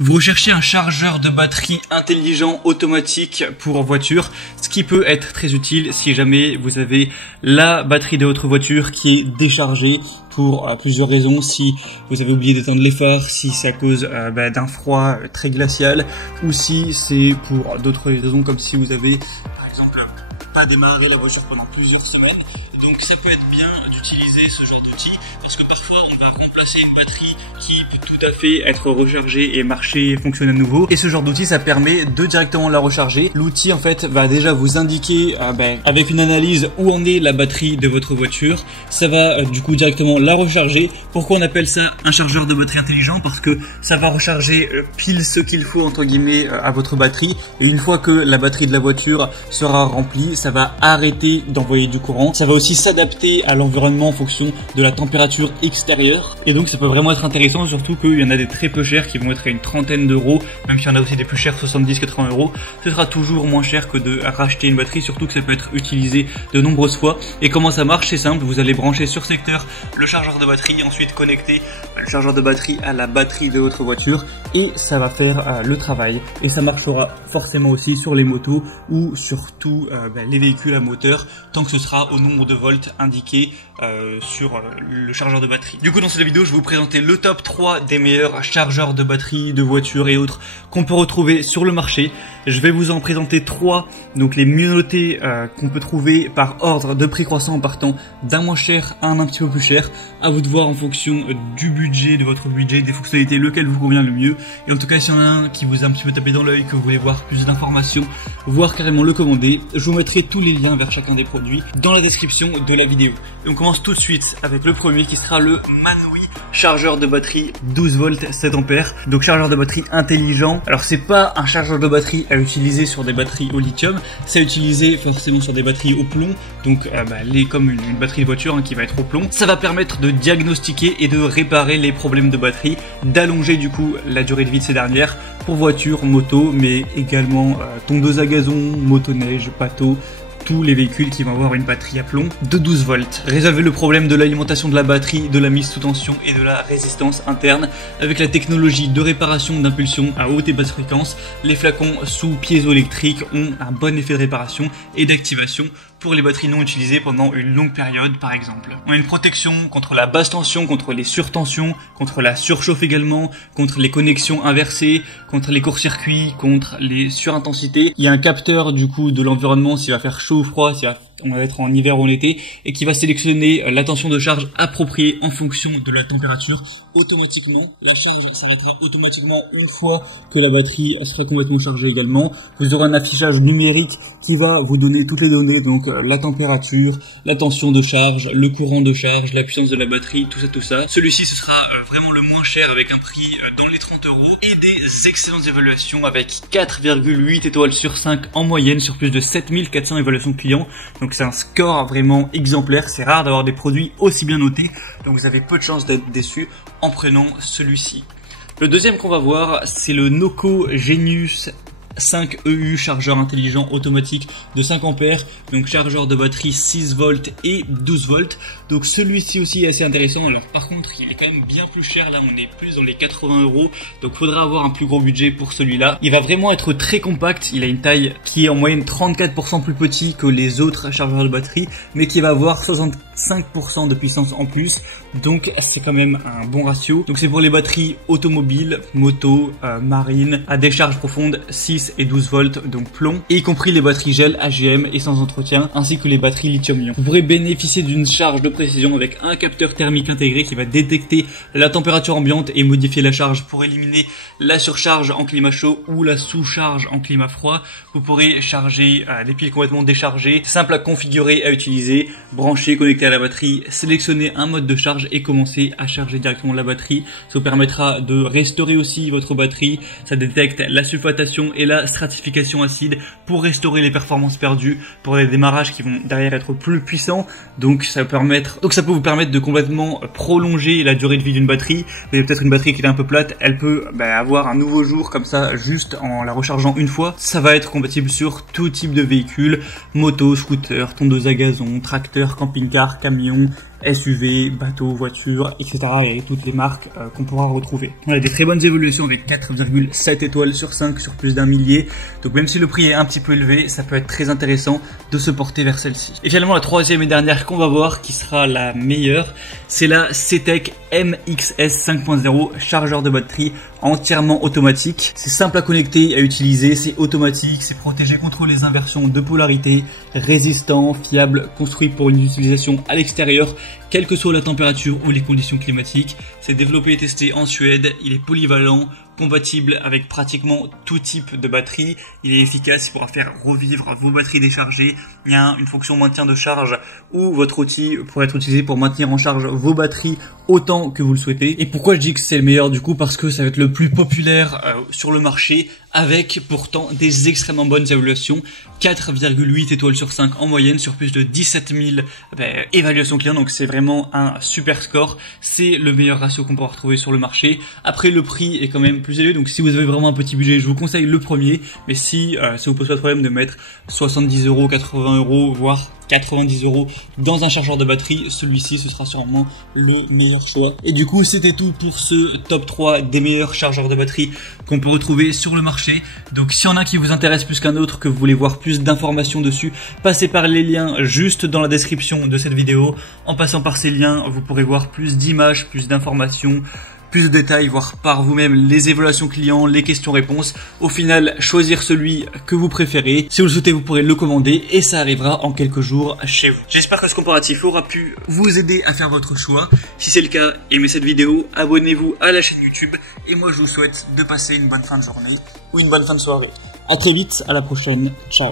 Vous recherchez un chargeur de batterie intelligent automatique pour voiture, ce qui peut être très utile si jamais vous avez la batterie de votre voiture qui est déchargée pour plusieurs raisons. Si vous avez oublié d'éteindre les phares, si c'est à cause d'un froid très glacial, ou si c'est pour d'autres raisons comme si vous avez par exemple pas démarré la voiture pendant plusieurs semaines. Donc ça peut être bien d'utiliser ce genre d'outil parce que parfois on va remplacer une batterie qui peut tout à fait être rechargée et marcher et fonctionner à nouveau. Et ce genre d'outil, ça permet de directement la recharger. L'outil en fait va déjà vous indiquer avec une analyse où en est la batterie de votre voiture. Ça va du coup directement la recharger. Pourquoi on appelle ça un chargeur de batterie intelligent? Parce que ça va recharger pile ce qu'il faut entre guillemets à votre batterie. Et une fois que la batterie de la voiture sera remplie, ça va arrêter d'envoyer du courant. Ça va aussi s'adapter à l'environnement en fonction de la température extérieure. Et donc ça peut vraiment être intéressant, surtout qu'il y en a des très peu chers qui vont être à une trentaine d'euros, même s'il y en a aussi des plus chers, 70-80 euros. Ce sera toujours moins cher que de racheter une batterie, surtout que ça peut être utilisé de nombreuses fois. Et comment ça marche? C'est simple, vous allez brancher sur secteur le chargeur de batterie, ensuite connecter le chargeur de batterie à la batterie de votre voiture et ça va faire le travail. Et ça marchera forcément aussi sur les motos ou sur tous les véhicules à moteur, tant que ce sera au nombre de volts indiqué sur le chargeur de batterie. Du coup, dans cette vidéo, je vais vous présenter le top 3 des meilleurs chargeurs de batterie de voitures et autres qu'on peut retrouver sur le marché. Je vais vous en présenter 3, donc les mieux notés qu'on peut trouver par ordre de prix croissant en partant d'un moins cher à un petit peu plus cher. À vous de voir en fonction du budget, de votre budget, des fonctionnalités, lequel vous convient le mieux. Et en tout cas, s'il y en a un qui vous a un petit peu tapé dans l'œil, que vous voulez voir plus d'informations, voire carrément le commander, je vous mettrai tous les liens vers chacun des produits dans la description de la vidéo. Et on commence tout de suite avec le premier qui sera le Manui chargeur de batterie 12 volts 7 ampères. Donc chargeur de batterie intelligent. Alors c'est pas un chargeur de batterie à utiliser sur des batteries au lithium, c'est à utiliser forcément sur des batteries au plomb. Donc comme une batterie de voiture qui va être au plomb. Ça va permettre de diagnostiquer et de réparer les problèmes de batterie, d'allonger du coup la durée de vie de ces dernières pour voitures, motos, mais également tondeuse à gazon, motoneige, bateau. Tous les véhicules qui vont avoir une batterie à plomb de 12 volts. Résolvez le problème de l'alimentation de la batterie, de la mise sous tension et de la résistance interne avec la technologie de réparation d'impulsion à haute et basse fréquence. Les flacons sous piézoélectrique ont un bon effet de réparation et d'activation pour les batteries non utilisées pendant une longue période par exemple. On a une protection contre la basse tension, contre les surtensions, contre la surchauffe également, contre les connexions inversées, contre les courts-circuits, contre les surintensités. Il y a un capteur du coup de l'environnement s'il va faire chaud ou froid, si on va être en hiver ou en été, et qui va sélectionner la tension de charge appropriée en fonction de la température automatiquement. La charge s'arrêtera automatiquement une fois que la batterie sera complètement chargée également. Vous aurez un affichage numérique qui va vous donner toutes les données, donc la température, la tension de charge, le courant de charge, la puissance de la batterie, tout ça. Celui-ci, ce sera vraiment le moins cher avec un prix dans les 30 euros et des excellentes évaluations avec 4,8 étoiles sur 5 en moyenne sur plus de 7400 évaluations clients. Donc c'est un score vraiment exemplaire, c'est rare d'avoir des produits aussi bien notés, donc vous avez peu de chances d'être déçus en prenant celui-ci. Le deuxième qu'on va voir, c'est le Noco Genius 5 EU, chargeur intelligent automatique de 5 ampères, donc chargeur de batterie 6 volts et 12 volts. Donc celui-ci aussi est assez intéressant. Alors par contre, il est quand même bien plus cher. Là, on est plus dans les 80 euros. Donc faudra avoir un plus gros budget pour celui-là. Il va vraiment être très compact. Il a une taille qui est en moyenne 34% plus petit que les autres chargeurs de batterie, mais qui va avoir 65% de puissance en plus. Donc c'est quand même un bon ratio. Donc c'est pour les batteries automobiles, moto, marine, à décharge profonde 6 et 12 volts, donc plomb, et y compris les batteries gel AGM et sans entretien, ainsi que les batteries lithium-ion. Vous pourrez bénéficier d'une charge de précision avec un capteur thermique intégré qui va détecter la température ambiante et modifier la charge pour éliminer la surcharge en climat chaud ou la sous-charge en climat froid. Vous pourrez charger les piles complètement déchargées, simple à configurer, à utiliser, brancher, connecter à la batterie, sélectionner un mode de charge et commencer à charger directement la batterie. Ça vous permettra de restaurer aussi votre batterie. Ça détecte la sulfatation et la stratification acide pour restaurer les performances perdues pour les démarrages qui vont derrière être plus puissants. Donc ça peut vous permettre de complètement prolonger la durée de vie d'une batterie. Vous avez peut-être une batterie qui est un peu plate, elle peut avoir un nouveau jour comme ça juste en la rechargeant une fois. Ça va être compatible sur tout type de véhicule, moto, scooter, tondeuse à gazon, tracteur, camping-car, camion, SUV, bateaux, voitures, etc. et toutes les marques qu'on pourra retrouver. On a des très bonnes évolutions avec 4,7 étoiles sur 5 sur plus d'un millier. Donc même si le prix est un petit peu élevé, ça peut être très intéressant de se porter vers celle-ci. Et finalement la troisième et dernière qu'on va voir, qui sera la meilleure, c'est la CTEK MXS 5.0 chargeur de batterie entièrement automatique. C'est simple à connecter et à utiliser, c'est automatique, c'est protégé contre les inversions de polarité, résistant, fiable, construit pour une utilisation à l'extérieur, quelle que soit la température ou les conditions climatiques. C'est développé et testé en Suède, il est polyvalent, compatible avec pratiquement tout type de batterie. Il est efficace, il pourra faire revivre vos batteries déchargées. Il y a une fonction maintien de charge où votre outil pourrait être utilisé pour maintenir en charge vos batteries autant que vous le souhaitez. Et pourquoi je dis que c'est le meilleur du coup? Parce que ça va être le plus populaire sur le marché, avec pourtant des extrêmement bonnes évaluations. 4,8 étoiles sur 5 en moyenne sur plus de 17 000 évaluations clients. Donc c'est vraiment un super score. C'est le meilleur ratio qu'on pourra retrouver sur le marché. Après le prix est quand même plus élevé, donc si vous avez vraiment un petit budget, je vous conseille le premier. Mais si ça vous pose pas de problème de mettre 70 €, 80 €, voire 90 € dans un chargeur de batterie, celui-ci ce sera sûrement le meilleur choix. Et du coup c'était tout pour ce top 3 des meilleurs chargeurs de batterie qu'on peut retrouver sur le marché. Donc s'il y en a qui vous intéresse plus qu'un autre, que vous voulez voir plus d'informations dessus, passez par les liens juste dans la description de cette vidéo. En passant par ces liens, vous pourrez voir plus d'images, plus d'informations, plus de détails, voir par vous-même les évaluations clients, les questions-réponses. Au final, choisir celui que vous préférez. Si vous le souhaitez, vous pourrez le commander et ça arrivera en quelques jours chez vous. J'espère que ce comparatif aura pu vous aider à faire votre choix. Si c'est le cas, aimez cette vidéo, abonnez-vous à la chaîne YouTube et moi je vous souhaite de passer une bonne fin de journée ou une bonne fin de soirée. À très vite, à la prochaine, ciao.